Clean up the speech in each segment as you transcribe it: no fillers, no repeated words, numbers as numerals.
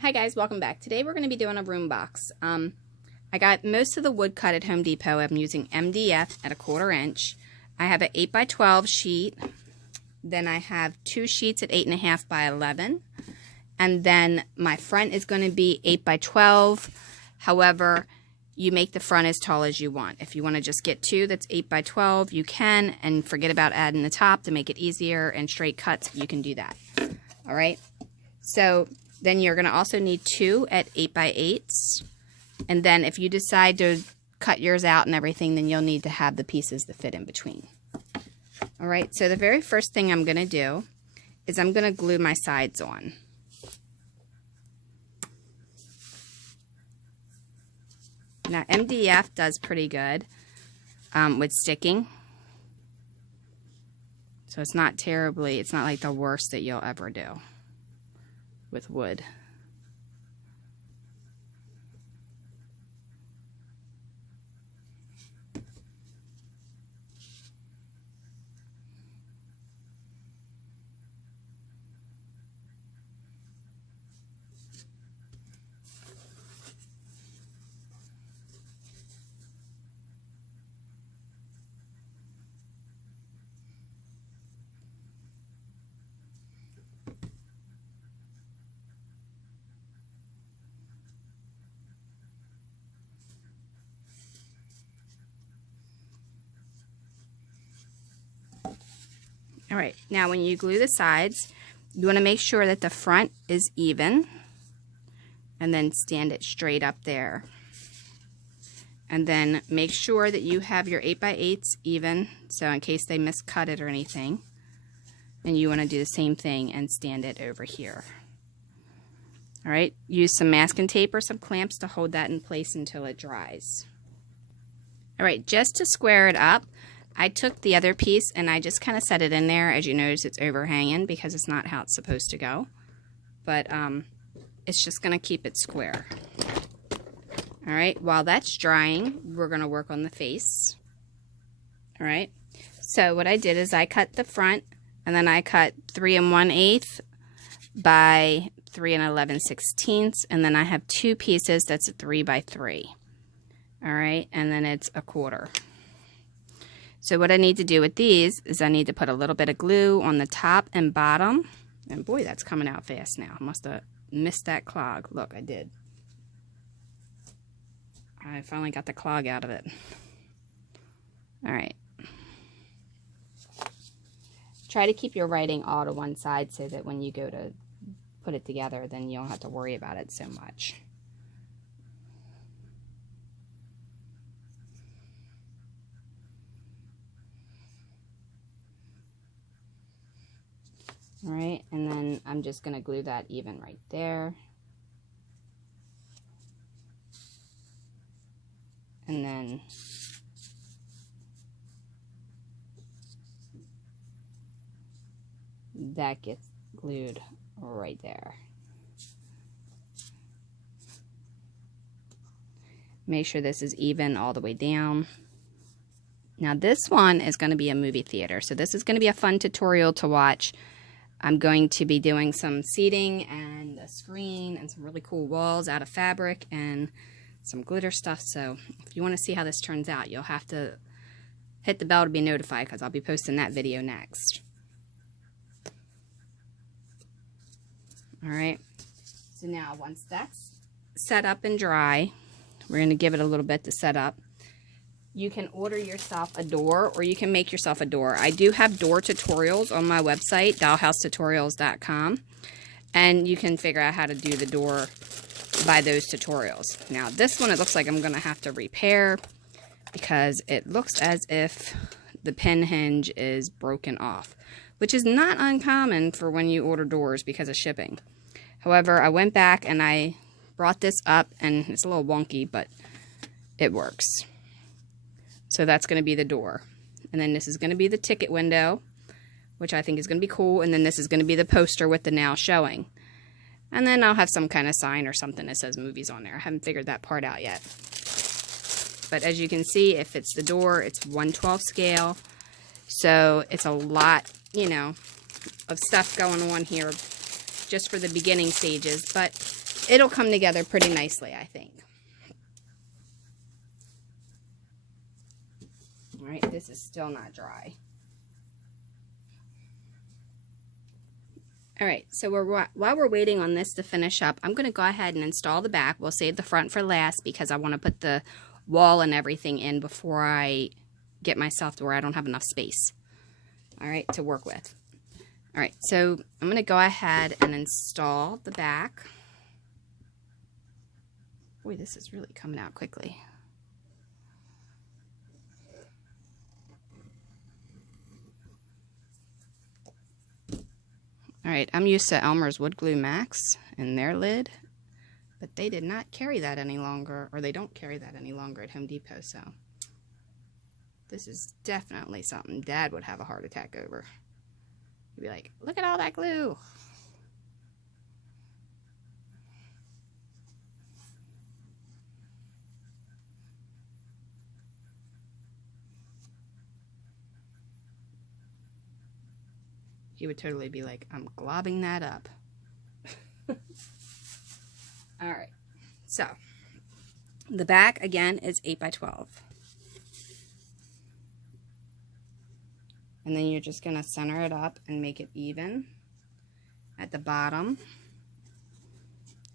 Hi guys, welcome back. Today we're going to be doing a room box. I got most of the wood cut at Home Depot. I'm using MDF at 1/4 inch. I have an 8x12 sheet. Then I have 2 sheets at 8.5 by 11. And then my front is going to be 8x12. However, you make the front as tall as you want. If you want to just get 2 that's 8x12, you can, and forget about adding the top to make it easier and straight cuts, you can do that. All right. So then you're going to also need 2 at 8x8s. And then if you decide to cut yours out and everything, then you'll need to have the pieces that fit in between. All right, so the very first thing I'm going to do is I'm going to glue my sides on. Now MDF does pretty good with sticking. So it's not like the worst that you'll ever do with wood. All right, now when you glue the sides, you want to make sure that the front is even and then stand it straight up there. And then make sure that you have your 8x8s even, so in case they miscut it or anything. And you want to do the same thing and stand it over here. All right, use some masking tape or some clamps to hold that in place until it dries. All right, just to square it up, I took the other piece and I just kind of set it in there. As you notice, it's overhanging because it's not how it's supposed to go. But it's just going to keep it square. All right, while that's drying, we're going to work on the face. All right, so what I did is I cut the front and then I cut 3 1/8 by 3 11/16, and then I have 2 pieces that's 3 by 3. All right, and then it's 1/4. So what I need to do with these is I need to put a little bit of glue on the top and bottom. And boy, that's coming out fast now. I must have missed that clog. Look, I did. I finally got the clog out of it. All right. Try to keep your writing all to one side so that when you go to put it together, then you don't have to worry about it so much. All right, and then I'm just going to glue that even right there. And then that gets glued right there. Make sure this is even all the way down. Now this one is going to be a movie theater, so this is going to be a fun tutorial to watch. I'm going to be doing some seating and a screen and some really cool walls out of fabric and some glitter stuff. So if you want to see how this turns out, you'll have to hit the bell to be notified because I'll be posting that video next. All right. So now once that's set up and dry, we're going to give it a little bit to set up. You can order yourself a door or you can make yourself a door. I do have door tutorials on my website, dollhousetutorials.com, and you can figure out how to do the door by those tutorials. Now this one, it looks like I'm going to have to repair because it looks as if the pin hinge is broken off, which is not uncommon for when you order doors because of shipping. However, I went back and I brought this up and it's a little wonky, but it works. So that's going to be the door. And then this is going to be the ticket window, which I think is going to be cool. And then this is going to be the poster with the now showing. And then I'll have some kind of sign or something that says movies on there. I haven't figured that part out yet. But as you can see, if it's the door, it's 1/12 scale. So it's a lot, you know, of stuff going on here just for the beginning stages. But it'll come together pretty nicely, I think. All right, this is still not dry. All right, so while we're waiting on this to finish up, I'm going to go ahead and install the back. We'll save the front for last because I want to put the wall and everything in before I get myself to where I don't have enough space, all right, to work with. All right, so I'm going to go ahead and install the back. Boy, this is really coming out quickly. All right, I'm used to Elmer's Wood Glue Max and their lid, but they did not carry that any longer, or they don't carry that any longer at Home Depot, so this is definitely something Dad would have a heart attack over. He'd be like, look at all that glue. He would totally be like, I'm globbing that up. All right, so the back again is 8 by 12. And then you're just gonna center it up and make it even at the bottom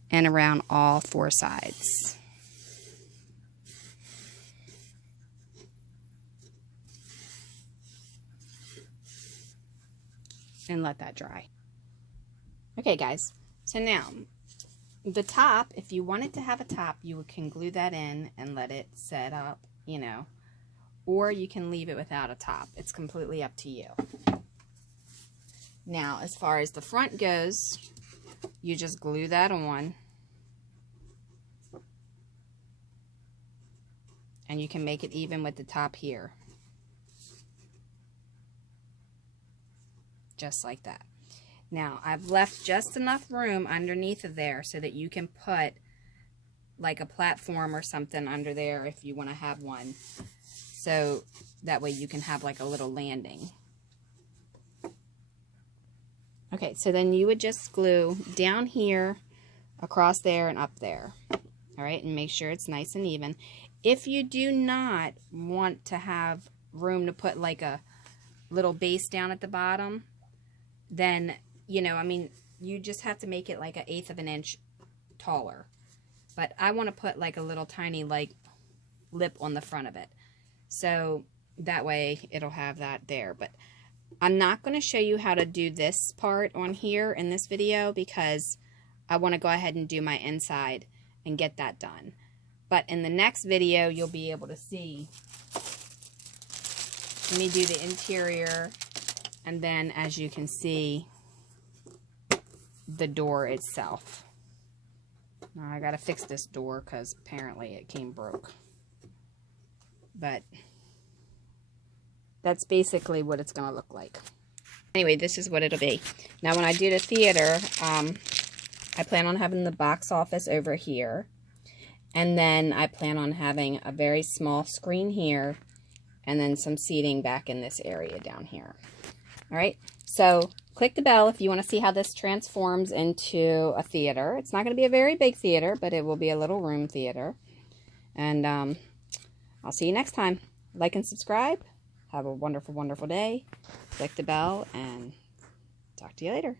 and around all 4 sides. And let that dry. Okay, guys, so now the top, if you wanted to have a top, you can glue that in and let it set up, you know, or you can leave it without a top. It's completely up to you. Now, as far as the front goes, you just glue that on, and you can make it even with the top here. Just like that. Now, I've left just enough room underneath of there so that you can put like a platform or something under there if you want to have one. So that way you can have like a little landing. Okay, so then you would just glue down here, across there, and up there. All right, and make sure it's nice and even. If you do not want to have room to put like a little base down at the bottom, then, you know, I mean, you just have to make it like 1/8 of an inch taller. But I want to put like a little tiny like lip on the front of it. So that way it'll have that there. But I'm not going to show you how to do this part on here in this video because I want to go ahead and do my inside and get that done. But in the next video, you'll be able to see me do the interior. And then, as you can see, the door itself. Now, I gotta fix this door because apparently it came broke. But that's basically what it's gonna look like. Anyway, this is what it'll be. Now, when I do the theater, I plan on having the box office over here. And then I plan on having a very small screen here. And then some seating back in this area down here. All right, so click the bell if you want to see how this transforms into a theater. It's not going to be a very big theater, but it will be a little room theater. And I'll see you next time. Like and subscribe. Have a wonderful, wonderful day. Click the bell and talk to you later.